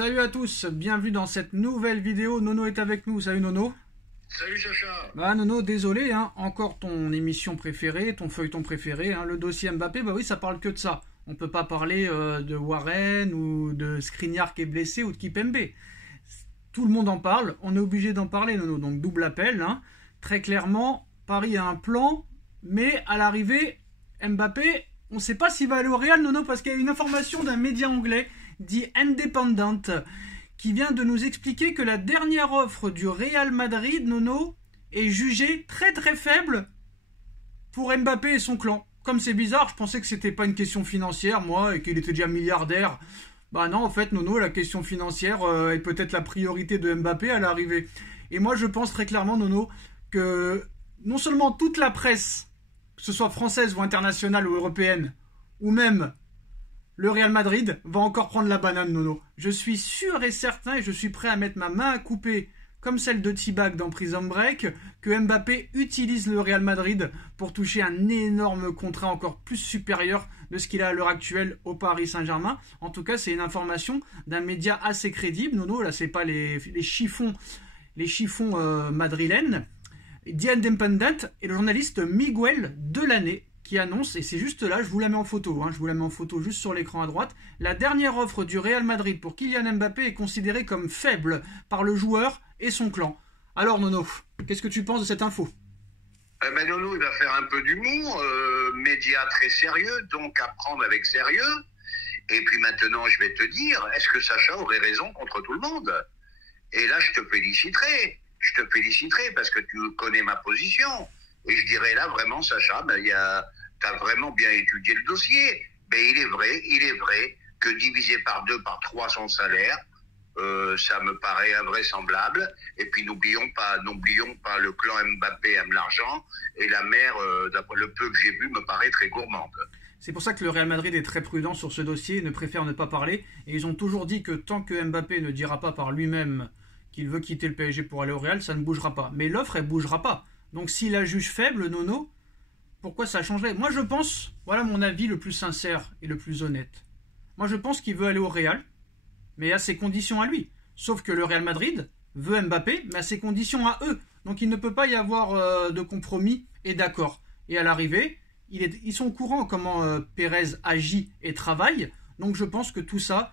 Salut à tous, bienvenue dans cette nouvelle vidéo. Nono est avec nous. Salut Nono. Salut Sacha. Bah Nono, désolé, hein, encore ton émission préférée, ton feuilleton préféré, hein, le dossier Mbappé, bah oui, ça parle que de ça. On peut pas parler de Warren ou de Skriniar qui est blessé ou de Kipembe. Tout le monde en parle, on est obligé d'en parler Nono, donc double appel. Hein. Très clairement, Paris a un plan, mais à l'arrivée, Mbappé, on ne sait pas s'il va aller au Real Nono, parce qu'il y a une information d'un média anglais dit Independent qui vient de nous expliquer que la dernière offre du Real Madrid, Nono, est jugée très très faible pour Mbappé et son clan. Comme c'est bizarre, je pensais que c'était pas une question financière, moi, et qu'il était déjà milliardaire. Bah non, en fait, Nono, la question financière est peut-être la priorité de Mbappé à l'arrivée. Et moi, je pense très clairement, Nono, que non seulement toute la presse, que ce soit française ou internationale ou européenne, ou même le Real Madrid, va encore prendre la banane, Nono. Je suis sûr et certain, et je suis prêt à mettre ma main à couper, comme celle de T-Bag dans Prison Break, que Mbappé utilise le Real Madrid pour toucher un énorme contrat encore plus supérieur de ce qu'il a à l'heure actuelle au Paris Saint-Germain. En tout cas, c'est une information d'un média assez crédible, Nono. Là, c'est pas les chiffons madrilènes. The Independent et le journaliste Miguel Delaney qui annonce, et c'est juste là, je vous la mets en photo, je vous la mets en photo juste sur l'écran à droite, la dernière offre du Real Madrid pour Kylian Mbappé est considérée comme faible par le joueur et son clan. Alors Nono, qu'est-ce que tu penses de cette info? Nono, il va faire un peu d'humour, média très sérieux, donc à prendre avec sérieux. Et puis maintenant, je vais te dire, est-ce que Sacha aurait raison contre tout le monde? Et là, je te féliciterai parce que tu connais ma position. Et je dirais là, vraiment, Sacha, t'as vraiment bien étudié le dossier. Mais il est vrai que diviser par 2, par 3 son salaire, ça me paraît invraisemblable. Et puis n'oublions pas, le clan Mbappé aime l'argent et la mère, d'après le peu que j'ai vu, me paraît très gourmande. C'est pour ça que le Real Madrid est très prudent sur ce dossier et ne préfère ne pas parler. Et ils ont toujours dit que tant que Mbappé ne dira pas par lui-même qu'il veut quitter le PSG pour aller au Real, ça ne bougera pas. Mais l'offre, elle bougera pas. Donc s'il la juge faible, Nono, pourquoi ça changerait? Moi je pense, voilà mon avis le plus sincère et le plus honnête. Moi je pense qu'il veut aller au Real, mais à ses conditions à lui. Sauf que le Real Madrid veut Mbappé, mais à ses conditions à eux. Donc il ne peut pas y avoir de compromis et d'accord. Et à l'arrivée, ils sont au courant comment Pérez agit et travaille. Donc je pense que tout ça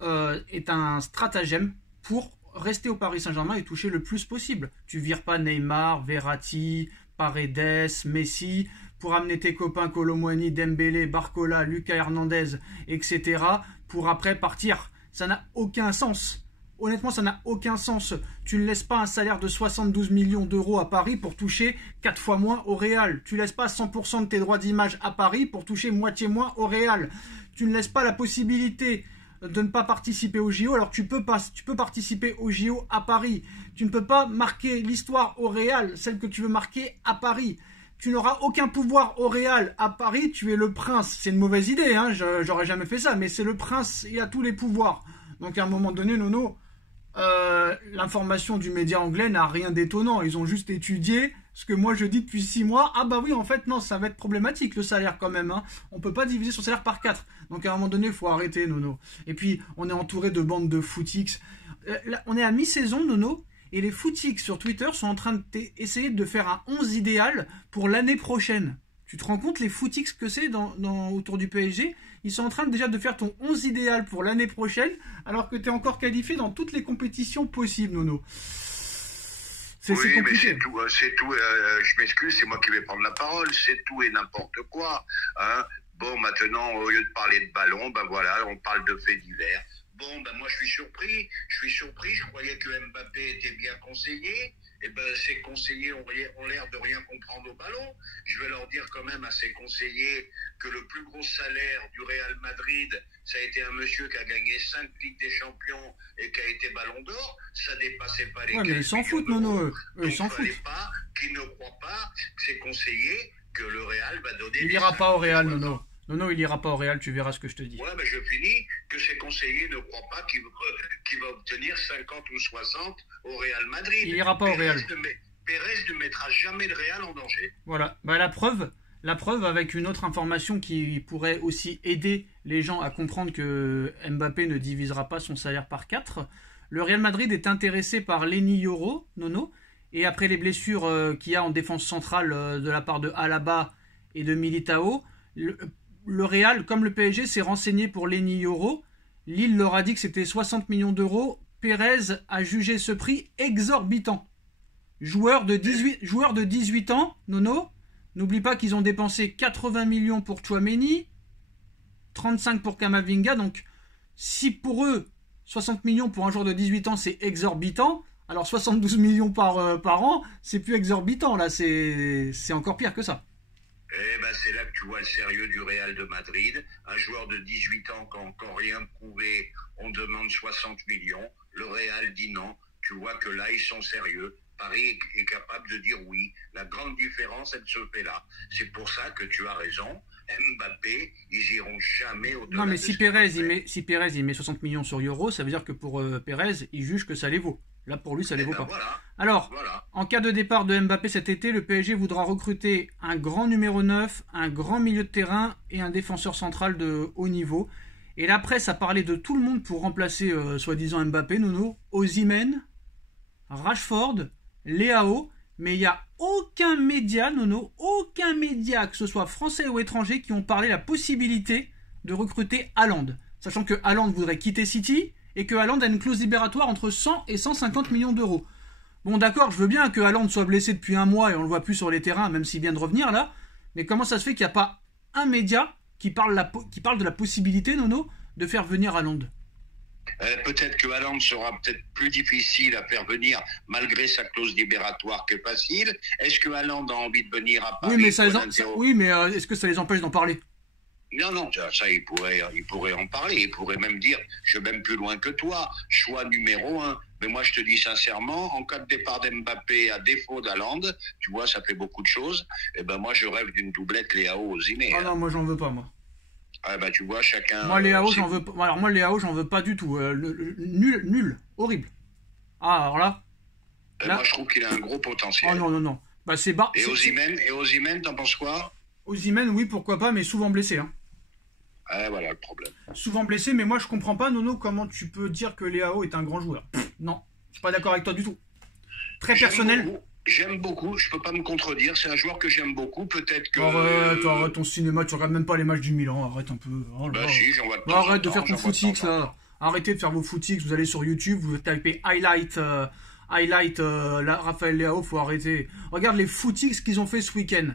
est un stratagème pour rester au Paris Saint-Germain et toucher le plus possible. Tu vires pas Neymar, Verratti, Paredes, Messi pour amener tes copains Kolo Muani, Dembélé, Barcola, Lucas Hernandez, etc. pour après partir. Ça n'a aucun sens. Honnêtement, ça n'a aucun sens. Tu ne laisses pas un salaire de 72 millions d'euros à Paris pour toucher 4 fois moins au Real. Tu ne laisses pas 100% de tes droits d'image à Paris pour toucher moitié moins au Real. Tu ne laisses pas la possibilité de ne pas participer au JO, alors tu peux participer au JO à Paris. Tu ne peux pas marquer l'histoire au Real, celle que tu veux marquer à Paris. Tu n'auras aucun pouvoir au Real à Paris, tu es le prince. C'est une mauvaise idée, j'aurais jamais fait ça, mais c'est le prince, il a tous les pouvoirs. Donc à un moment donné, Nono, l'information du média anglais n'a rien d'étonnant. Ils ont juste étudié ce que moi je dis depuis 6 mois. Ah bah oui, en fait, non, ça va être problématique le salaire quand même. On peut pas diviser son salaire par 4. Donc à un moment donné, il faut arrêter, Nono. Et puis, on est entouré de bandes de footix. Là, on est à mi-saison, Nono, et les footix sur Twitter sont en train d'essayer de faire un 11 idéal pour l'année prochaine. Tu te rends compte les footix que c'est autour du PSG? Ils sont en train déjà de faire ton 11 idéal pour l'année prochaine, alors que tu es encore qualifié dans toutes les compétitions possibles, Nono. Oui, mais c'est tout, je m'excuse, c'est moi qui vais prendre la parole, c'est tout et n'importe quoi. Bon, maintenant, au lieu de parler de ballon, voilà, on parle de faits divers. Bon, moi je suis surpris, je croyais que Mbappé était bien conseillé. Ces conseillers ont l'air de rien comprendre au ballon. Je vais leur dire quand même à ces conseillers que le plus gros salaire du Real Madrid, ça a été un monsieur qui a gagné 5 Ligues des Champions et qui a été Ballon d'Or. Ça dépassait pas les 15 mais ils s'en foutent, Nono. Eux, ils s'en foutent. Qu'ils ne croient pas, ces conseillers, que le Real va donner... Il n'ira pas au Real, Nono. Non, il ira pas au Real, tu verras ce que je te dis. Ouais, mais je finis que ces conseillers ne croient pas qu'il va obtenir 50 ou 60 au Real Madrid. Il ira pas au Real. Pérez ne mettra jamais le Real en danger. Voilà, la preuve, La preuve avec une autre information qui pourrait aussi aider les gens à comprendre que Mbappé ne divisera pas son salaire par 4. Le Real Madrid est intéressé par Lenny Yoro, Nono, et après les blessures qu'il y a en défense centrale de la part de Alaba et de Militao, le Real, comme le PSG, s'est renseigné pour Lenny Yoro. Lille leur a dit que c'était 60 millions d'euros. Pérez a jugé ce prix exorbitant. Joueur de 18 ans, Nono. N'oublie pas qu'ils ont dépensé 80 millions pour Tchouaméni, 35 pour Kamavinga. Donc, si pour eux, 60 millions pour un joueur de 18 ans, c'est exorbitant, alors 72 millions par an, c'est plus exorbitant. Là, c'est encore pire que ça. Eh ben, c'est là que tu vois le sérieux du Real de Madrid. Un joueur de 18 ans qui n'a encore rien prouvé, on demande 60 millions. Le Real dit non. Tu vois que là, ils sont sérieux. Paris est capable de dire oui. La grande différence, elle se fait là. C'est pour ça que tu as raison. Mbappé, ils iront jamais au-delà. Non, mais si Pérez il met 60 millions sur Euro, ça veut dire que pour Pérez, il juge que ça les vaut. Là, pour lui, ça les vaut pas. Voilà. Alors, Voilà. en cas de départ de Mbappé cet été, le PSG voudra recruter un grand numéro 9, un grand milieu de terrain et un défenseur central de haut niveau. Et la presse a parlé de tout le monde pour remplacer soi-disant Mbappé, Nono. Osimhen, Rashford, Leao, mais il n'y a aucun média, Nono, aucun média, que ce soit français ou étranger, qui ont parlé de la possibilité de recruter Haaland. Sachant que Haaland voudrait quitter City et que Haaland a une clause libératoire entre 100 et 150 millions d'euros. Bon, d'accord, je veux bien que Haaland soit blessé depuis un mois et on le voit plus sur les terrains, même s'il vient de revenir là, mais comment ça se fait qu'il n'y a pas un média qui parle de la possibilité, Nono, de faire venir Haaland ? Peut-être que Haaland sera peut-être plus difficile à faire venir malgré sa clause libératoire que facile. Est-ce que Haaland a envie de venir à Paris? Oui, mais est-ce que ça les empêche d'en parler? Non, ça il pourrait en parler. Il pourrait même dire, je vais même plus loin que toi, choix numéro 1. Mais moi, je te dis sincèrement, en cas de départ d'Mbappé, à défaut d'Haaland, tu vois, ça fait beaucoup de choses. Et ben moi, je rêve d'une doublette Leao-Osimhen. Ah non, moi, j'en veux pas, moi. Ah bah tu vois, chacun... Moi, Leao, j'en veux pas. Alors, moi, Leao, j'en veux pas du tout. Nul, horrible. Ah, alors là... Moi, je trouve qu'il a un gros potentiel. Oh non. Bah, c'est Et Osimhen, t'en penses quoi? Osimhen, oui, pourquoi pas, mais souvent blessé, hein. Ah, voilà le problème. Souvent blessé, mais moi je comprends pas, Nono, comment tu peux dire que Leao est un grand joueur. Non, je suis pas d'accord avec toi du tout. Très personnel. J'aime beaucoup, je peux pas me contredire, c'est un joueur que j'aime beaucoup, peut-être que... Arrête ton cinéma, tu regardes même pas les matchs du Milan, arrête un peu. Oh là. Bah si, j'en vois de temps arrête de faire ton footix là. Arrêtez de faire vos footix, vous allez sur YouTube, vous tapez highlight Raphaël Leao, faut arrêter. Regarde les footix qu'ils ont fait ce week-end.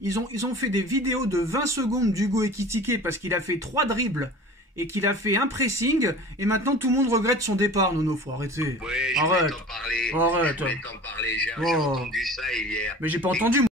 Ils ont fait des vidéos de 20 secondes d'Hugo Ekitike parce qu'il a fait 3 dribbles et qu'il a fait un pressing et maintenant tout le monde regrette son départ. Nono, faut arrêter. Oui, je voulais t'en parler. Arrête. J'ai entendu ça hier. Mais j'ai pas entendu.